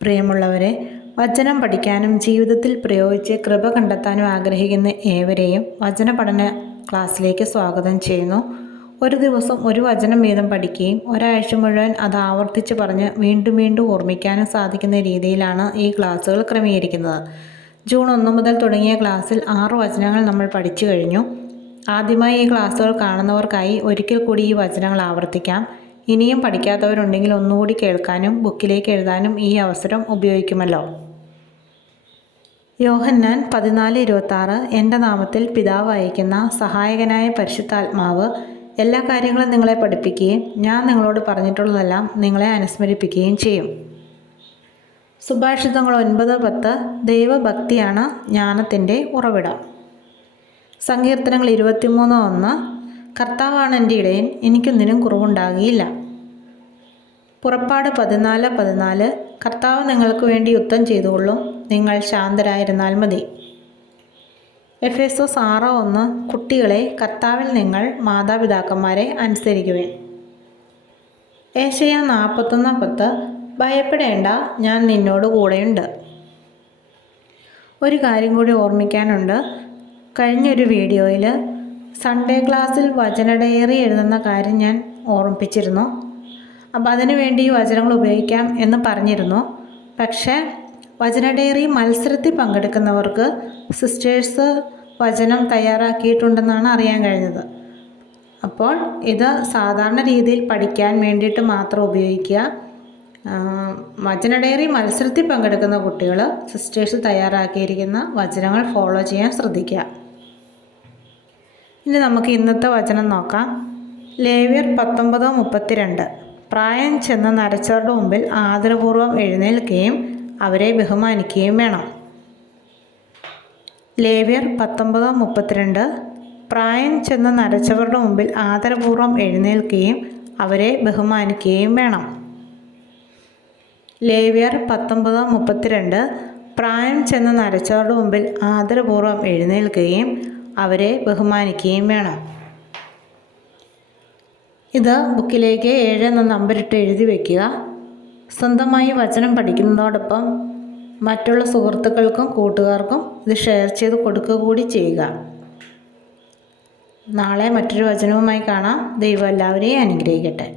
പ്രിയമുള്ളവരെ, വചനം പഠിക്കാനും ജീവിതത്തിൽ പ്രയോഗിച്ച് കൃപ കണ്ടെത്താനും ആഗ്രഹിക്കുന്ന ഏവരെയും വചന പഠന ക്ലാസ്സിലേക്ക് സ്വാഗതം ചെയ്യുന്നു. ഒരു ദിവസം ഒരു വചനം വീതം പഠിക്കുകയും ഒരാഴ്ച മുഴുവൻ അത് ആവർത്തിച്ച് പറഞ്ഞ് വീണ്ടും വീണ്ടും ഓർമ്മിക്കാനും സാധിക്കുന്ന രീതിയിലാണ് ഈ ക്ലാസ്സുകൾ ക്രമീകരിക്കുന്നത്. ജൂൺ 1 മുതൽ തുടങ്ങിയ ക്ലാസ്സിൽ 6 വചനങ്ങൾ നമ്മൾ പഠിച്ചു കഴിഞ്ഞു. ആദ്യമായി ഈ ക്ലാസ്സുകൾ കാണുന്നവർക്കായി ഒരിക്കൽ കൂടി ഈ വചനങ്ങൾ ആവർത്തിക്കാം. ഇനിയും പഠിക്കാത്തവരുണ്ടെങ്കിൽ ഒന്നുകൂടി കേൾക്കാനും ബുക്കിലേക്ക് എഴുതാനും ഈ അവസരം ഉപയോഗിക്കുമല്ലോ. യോഹന്നാൻ 14:26 എൻ്റെ നാമത്തിൽ പിതാവ് അയക്കുന്ന സഹായകനായ പരിശുദ്ധാത്മാവ് എല്ലാ കാര്യങ്ങളും നിങ്ങളെ പഠിപ്പിക്കുകയും ഞാൻ നിങ്ങളോട് പറഞ്ഞിട്ടുള്ളതെല്ലാം നിങ്ങളെ അനുസ്മരിപ്പിക്കുകയും ചെയ്യും. സുഭാഷിതങ്ങൾ 9:10 ദൈവഭക്തിയാണ് ജ്ഞാനത്തിൻ്റെ ഉറവിടം. സങ്കീർത്തനങ്ങൾ 23:1 കർത്താവാണ് എൻ്റെ ഇടയൻ, എനിക്കൊന്നിനും കുറവുണ്ടാകുകയില്ല. പുറപ്പാട് 14:14 കർത്താവ് നിങ്ങൾക്ക് വേണ്ടി യുദ്ധം ചെയ്തുകൊള്ളും, നിങ്ങൾ ശാന്തരായിരുന്നാൽ മതി. എഫേസോസ് 6:1 കുട്ടികളെ, കർത്താവിൽ നിങ്ങൾ മാതാപിതാക്കന്മാരെ അനുസരിക്കുവിൻ. ഏശയ്യാ 41:10 ഭയപ്പെടേണ്ട, ഞാൻ നിന്നോട് കൂടെയുണ്ട്. ഒരു കാര്യം കൂടി ഓർമ്മിക്കാനുണ്ട്. കഴിഞ്ഞൊരു വീഡിയോയിൽ സൺഡേ ക്ലാസ്സിൽ വചന ഡയറി എഴുതുന്ന കാര്യം ഞാൻ ഓർമ്മിപ്പിച്ചിരുന്നു. അപ്പോൾ അതിനു വേണ്ടി ഈ വചനങ്ങൾ ഉപയോഗിക്കാം എന്ന് പറഞ്ഞിരുന്നു. പക്ഷേ വചന ഡയറി മത്സരത്തിൽ പങ്കെടുക്കുന്നവർക്ക് സിസ്റ്റേഴ്സ് വചനം തയ്യാറാക്കിയിട്ടുണ്ടെന്നാണ് അറിയാൻ കഴിഞ്ഞത്. അപ്പോൾ ഇത് സാധാരണ രീതിയിൽ പഠിക്കാൻ വേണ്ടിയിട്ട് മാത്രം ഉപയോഗിക്കുക. വചന ഡയറി മത്സരത്തിൽ പങ്കെടുക്കുന്ന കുട്ടികൾ സിസ്റ്റേഴ്സ് തയ്യാറാക്കിയിരിക്കുന്ന വചനങ്ങൾ ഫോളോ ചെയ്യാൻ ശ്രദ്ധിക്കുക. ഇനി നമുക്ക് ഇന്നത്തെ വചനം നോക്കാം. ലേവ്യർ 19:32 പ്രായം ചെന്ന നരച്ചവരുടെ മുമ്പിൽ ആദരപൂർവ്വം എഴുന്നേൽക്കുകയും അവരെ ബഹുമാനിക്കുകയും വേണം. ലേവ്യർ 19:32 പ്രായം ചെന്ന നരച്ചവരുടെ മുമ്പിൽ ആദരപൂർവ്വം എഴുന്നേൽക്കുകയും അവരെ ബഹുമാനിക്കുകയും വേണം. ലേവ്യർ 19:32 പ്രായം ചെന്ന നരച്ചവരുടെ മുമ്പിൽ ആദരപൂർവ്വം എഴുന്നേൽക്കുകയും അവരെ ബഹുമാനിക്കുകയും വേണം. ഇത് ബുക്കിലേക്ക് 7 എന്ന നമ്പറിട്ട് എഴുതി വയ്ക്കുക. സ്വന്തമായി വചനം പഠിക്കുന്നതോടൊപ്പം മറ്റുള്ള സുഹൃത്തുക്കൾക്കും കൂട്ടുകാർക്കും ഇത് ഷെയർ ചെയ്ത് കൊടുക്കുക കൂടി ചെയ്യുക. നാളെ മറ്റൊരു വചനവുമായി കാണാം. ദൈവം എല്ലാവരെയും അനുഗ്രഹിക്കട്ടെ.